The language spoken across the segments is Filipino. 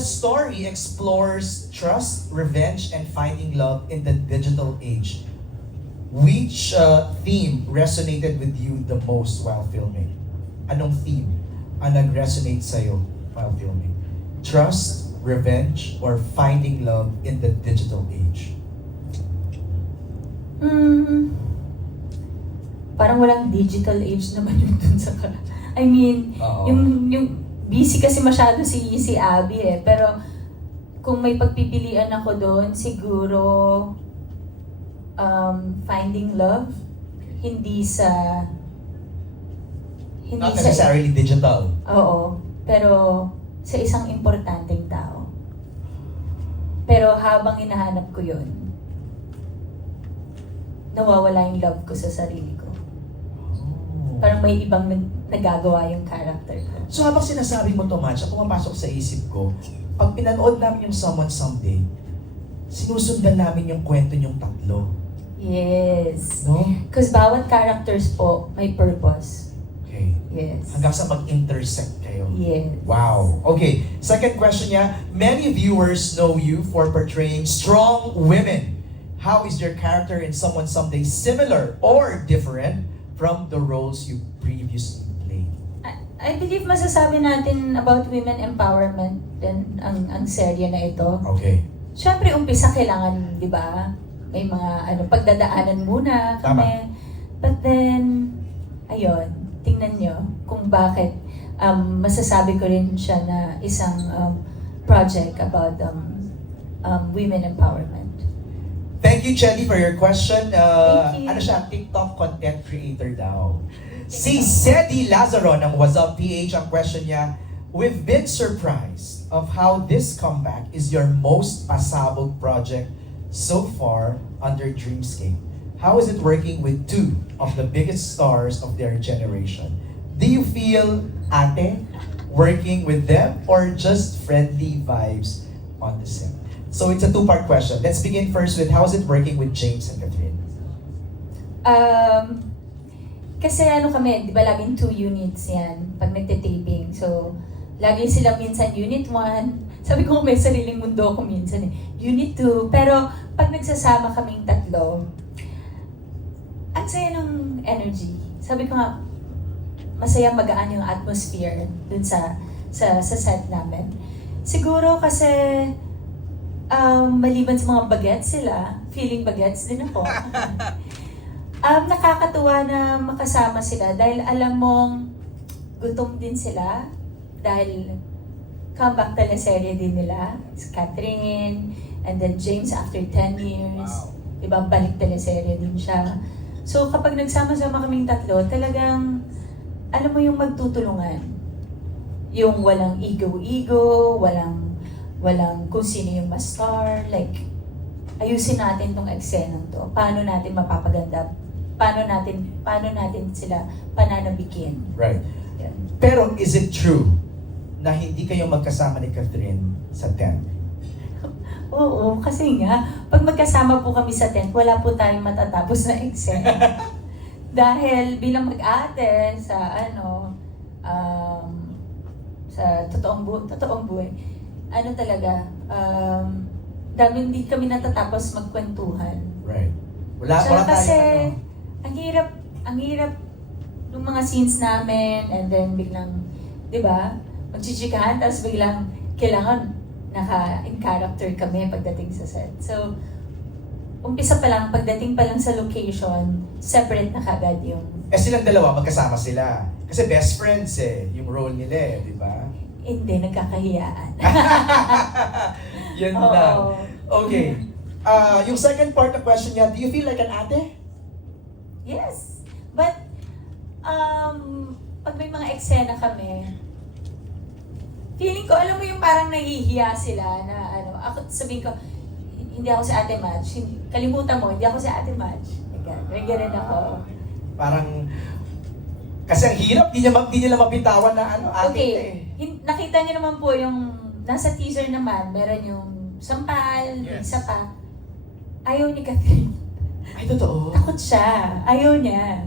The story explores trust, revenge, and finding love in the digital age. Which theme resonated with you the most while filming? Anong theme ang nag-resonate sa'yo while filming? Trust, revenge, or finding love in the digital age? Parang walang digital age naman yun dun sa I mean, Oo. yung busy kasi masyado si Abby eh. Pero kung may pagpipilian ako doon, siguro finding love, hindi Not necessarily digital. Oo, pero sa isang importanteng tao. Pero habang hinahanap ko yun, nawawala yung love ko sa sarili ko. Parang may ibang nagagawa yung character ko. So habang sinasabi mo to, Match, ang pumapasok sa isip ko, pag pinanood namin yung Someone Someday, sinusundan namin yung kwento niyong tatlo. Yes. No? Because bawat characters po may purpose. Okay. Yes. Hanggang sa mag-intersect kayo. Yes. Wow. Okay. Second question niya, many viewers know you for portraying strong women. How is your character in Someone Someday similar or different from the roles you previously played? I believe masasabi natin about women empowerment din ang serye na ito. Okay. Siyempre, umpisa kailangan, di ba? May mga pagdadaanan muna kami. But then, ayun, tingnan nyo kung bakit masasabi ko rin siya na isang project about women empowerment. Thank you, Chelly, for your question. Thank you. Ano siya? TikTok content creator daw. Si Sedi Lazaro ng What's Up PH, ang question niya, we've been surprised of how this comeback is your most pasabog project so far under Dreamscape. How is it working with two of the biggest stars of their generation? Do you feel ate working with them or just friendly vibes on the set? So it's a two-part question. Let's begin first with how is it working with James and Catherine? Kasi kami, di ba laging 2 units yan pag nagte-taping. So, lagi sila minsan unit 1. Sabi ko may sariling mundo ako minsan eh. Unit 2. Pero pag nagsasama kaming tatlo, ang saya ng energy. Sabi ko nga, masaya magaan yung atmosphere dun sa set namin. Siguro kasi maliban sa mga bagets sila, feeling bagets din ako. Nakakatuwa na makasama sila dahil alam mong gutom din sila dahil comeback teleserye din nila. It's Catherine and then James after 10 years. Wow. Diba, balik teleserye din siya. So kapag nagsama-sama kaming tatlo, talagang alam mo yung magtutulungan. Yung walang ego-ego, walang kung sino yung mas star. Like, ayusin natin tong eksenang to. Paano natin mapapaganda? Paano natin sila pananabikin? Right. Yan. Pero is it true na hindi kayo magkasama ni Catherine sa tent? Oo, kasi nga, pag magkasama po kami sa tent, wala po tayong matatapos na eksena. Dahil bilang mag-ate sa sa totoong buhay, hindi kami natatapos magkwentuhan. Right. Wala Kasi, tayo. ang hirap ng mga scenes namin, and then biglang, di ba, magchichikahan, tapos biglang kailangan in character kami pagdating sa set. So, umpisa pa lang, pagdating pa lang sa location, separate na kagad yung... Silang dalawa, magkasama sila. Kasi best friends yung role nila di ba? Hindi, nagkakahiyaan. Yan Oo. lang. Okay. Yung second part ng question niya, do you feel like an ate? Yes. But, pag may mga eksena kami, feeling ko, alam mo yung parang nahihiya sila na ako sabihin ko, hindi ako si Ate Madge. Kalimutan mo, hindi ako si Ate Madge. Ganyan ako. Parang, kasi ang hirap, di nila mabitawan na ate Okay. eh. Nakita niyo naman po yung, nasa teaser naman, meron yung sampal, Yes. isa pa. Ayaw ni Catherine. Ay, totoo. Takot siya. Ayaw niya.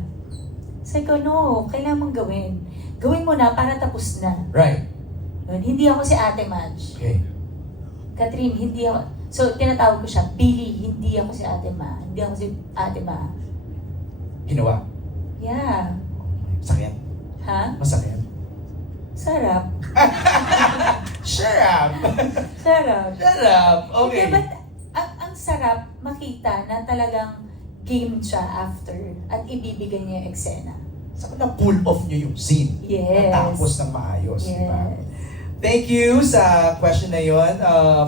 Sabi ko, no, kailangan mong gawin. Gawin mo na para tapos na. Right. Yun, hindi ako si Ate Madge. Okay. Catherine, hindi ako, so tinatawag ko siya, Billy, hindi ako si Ate Ma. Hindi ako si Ate Ma. Ginawa. Yeah. Masakit. Ha? Masakit. Sarap. Shut up! Sarap. Shut up! Okay. Hindi, but ang sarap makita na talagang game siya after at ibibigay niya yung eksena. Saka na-pull off nyo yung scene. Yes. Natapos ng maayos, di ba? Yes. Thank you sa question na yon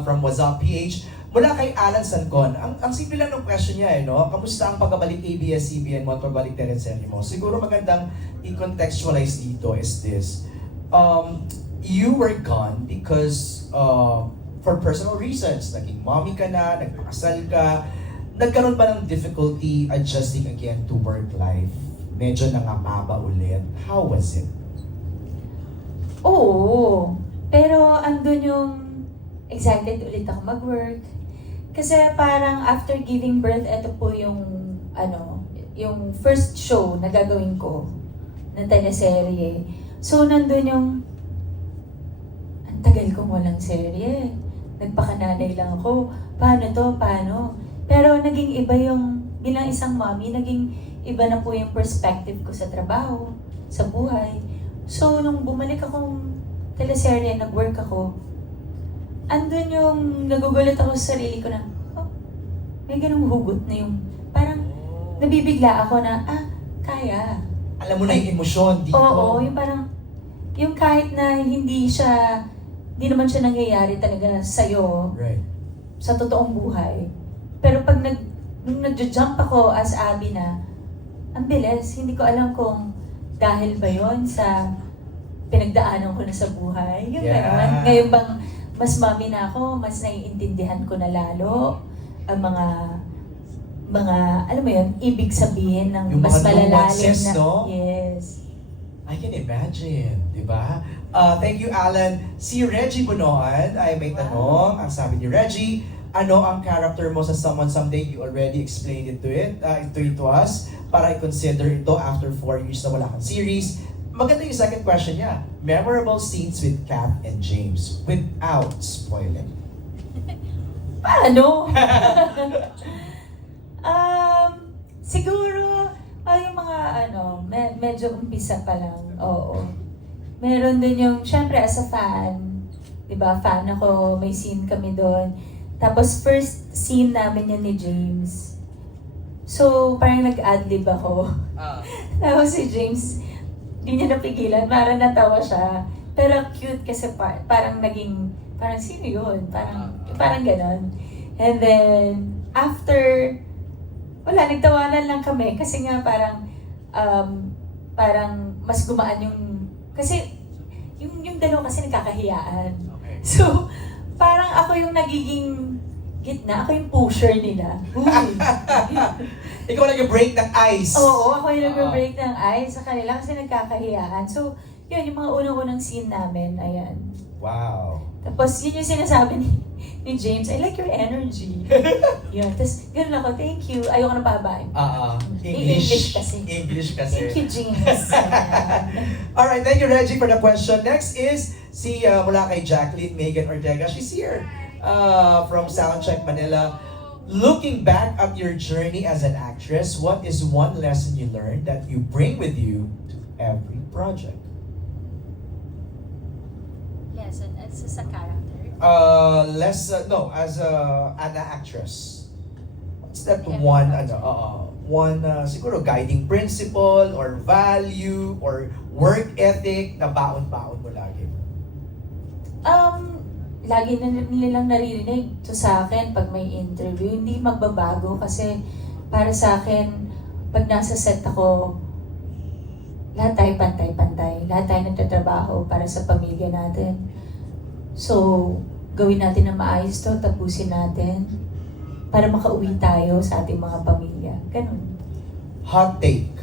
from What's Up PH. Mula kay Alan Sancon, ang simple lang ng question niya, no? Kamusta ang pagbabalik ABS-CBN mo at pagbalik teleserye mo? Siguro magandang i-contextualize dito is this. You were gone because for personal reasons. Naging mommy ka na, nagpakasal ka. Nagkaroon ba ng difficulty adjusting again to work life? Medyo nangapaba ulit. How was it? Oo. Pero andun yung excited ulit ako mag-work. Kasi parang after giving birth, ito po yung yung first show na gagawin ko na teleserye. So nandun yung ang tagal ko walang serye. Nagpakananay lang ako. Paano to? Paano? Pero naging iba yung bilang isang mommy, naging iba na po yung perspective ko sa trabaho, sa buhay. So nung bumalik akong teleserye, nag-work ako, andun yung nagugulat ako sa sarili ko na, oh, may ganung hugot na yung, parang nabibigla ako na, kaya. Alam mo na yung emosyon dito. Oo, yung parang, yung kahit na hindi naman siya nangyayari talaga sa'yo, Right. sa totoong buhay. Pero pag nung nag-jump ako as Abby na, ang bilis, hindi ko alam kung dahil ba yon sa pinagdaanan ko na sa buhay. Yung gano'n. Ngayon bang mas mami na ako, mas naiintindihan ko na lalo ang mga alam mo yun, ibig sabihin ng Yung mas mga malalalim nuances, na. no? Yes. I can imagine, di ba? Thank you, Alan. Si Reggie Bunoan ay may tanong. Ang sabi ni Reggie, ano ang character mo sa Someone Someday? You already explained it to us para i-consider ito after 4 years na wala kang series. Maganda yung second question niya. Memorable scenes with Kath and James without spoiling. Paano? Siguro, yung mga medyo umpisa pa lang. Oo. Meron din yung, syempre as a fan, di ba, fan ako, may scene kami doon. Tapos first scene namin yan ni James. So, parang nag-adlib ako. Tapos si James, hindi niya napigilan, parang natawa siya. Pero cute kasi parang naging, parang sino yun? Parang ganon. And then, after, wala, nagtawanan lang kami kasi nga parang mas gumaan yung, kasi yung dalawa kasi nagkakahiyaan. Okay. So, parang ako yung nagiging gitna, ako yung pusher nila. Uy. Ikaw lang yung break ng ice. Oo, ako yung nag-break ng ice sa kanila kasi nagkakahiyaan. So, yun, yung mga unang-unang scene namin, ayan. Wow. Tapos, yun yung sinasabi ni James, I like your energy. Yun, tapos, gano'n ako, thank you. Ayoko na pabain. English kasi. English kasi. Thank you, James. Alright, thank you, Reggie, for the question. Next is mula kay Jacqueline Megan Ortega. She's here from Soundcheck Manila. Looking back at your journey as an actress, what is one lesson you learned that you bring with you to every project? Yes, and it's just a character. As an actress. What's that Every one, project. siguro guiding principle or value or work ethic na baon-baon mo lagi? Lagi na nilang naririnig to sa akin pag may interview, hindi magbabago kasi para sa akin, pag nasa set ako, lahat tayo pantay-pantay, lahat tayo nagtatrabaho para sa pamilya natin. So, gawin natin na maayos to, tapusin natin para makauwi tayo sa ating mga pamilya. Ganun. Hot take.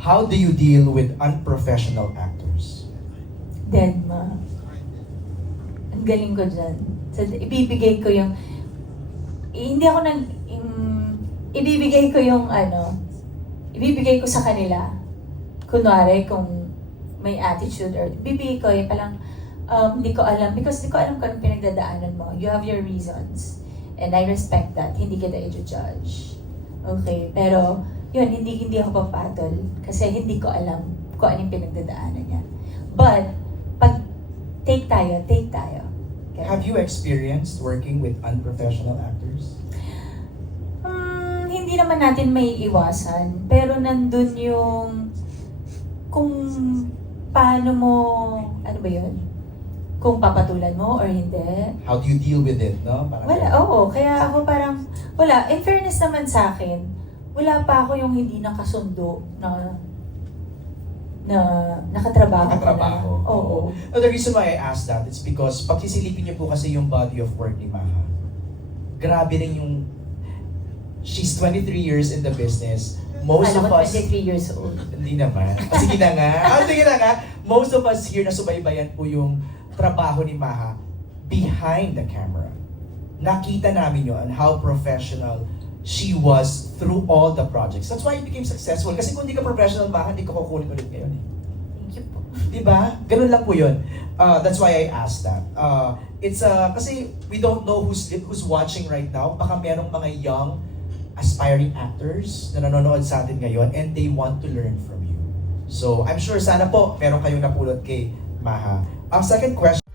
How do you deal with unprofessional actors? Deadma. Ang galing ko dyan. So, ibibigay ko yung, ibibigay ko sa kanila. Kunwari, kung may attitude or ibibigay ko yung palang, Hindi ko alam because hindi ko alam kung anong pinagdadaanan mo. You have your reasons. And I respect that. Hindi kita i-judge. Okay, pero yun, hindi ako papatol kasi hindi ko alam kung anong pinagdadaanan niya. But, pag take tayo. Okay? Have you experienced working with unprofessional actors? Hindi naman natin may iwasan, pero nandun yung kung paano mo, ano ba yun? Kung papatulan mo or hindi. How do you deal with it, no? Parang Wala, oo. Kaya ako parang, wala. In fairness naman sa akin, wala pa ako yung hindi nakasundo na nakatrabaho. Nakatrabaho. Na. Oo. No, the reason why I asked that is because pag sisilipin niyo po kasi yung body of work ni Maha, grabe rin yung she's 23 years in the business. Most Alam of ko, us 23 years old. hindi naman. Sige na nga. Sige na nga. Most of us here na subaybayan po yung trabaho ni Maha behind the camera. Nakita namin yun how professional she was through all the projects. That's why it became successful. Kasi kung hindi ka professional, Maha, hindi ka kukunin ulit ngayon. Thank you po. Diba? Ganun lang po yun. That's why I asked that. Kasi we don't know who's watching right now. Baka merong mga young aspiring actors na nanonood sa atin ngayon and they want to learn from you. So, I'm sure sana po meron kayong napulot kay Maha. Ang second question,